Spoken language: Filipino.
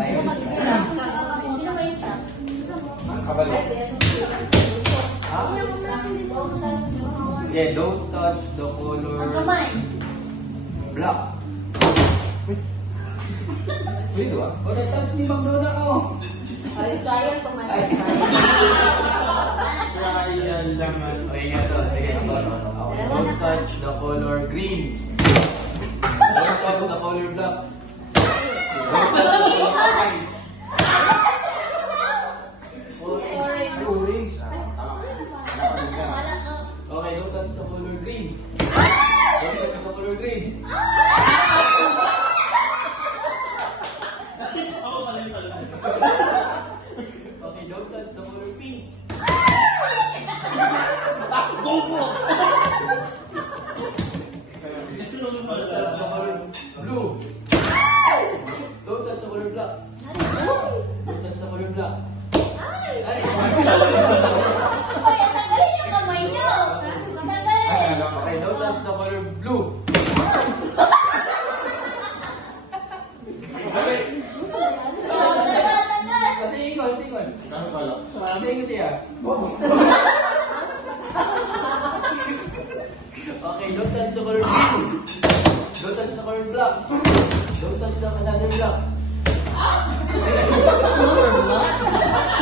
Tayo. Sino kayo siya? Kabalo. Yeah, don't touch the Ang color kamay. black. Pwede ba? O, na-touch ni Ma'am Luna ko. Ay, tayo kumain. Trial laman. Okay nga to. Sige, okay. Don't touch the color green. Don't touch the color black. Don't touch the color orange. Orange. Okay, don't touch the color green. Don't touch the color green. Ako pala yung tala. Okay, don't touch the color pink. Bobo! Don't touch the color blue. Don't touch the color black. Don't touch the color black. Ay! Ay, ang tanggalin yung kamay niyo. Tanggalin. Okay, don't touch the color blue. Okay. Tanggal. Kasi ingon. Ano pala? Kasi ingon siya. Okay, don't touch the color blue. Don't touch the color black. Don't touch the another black.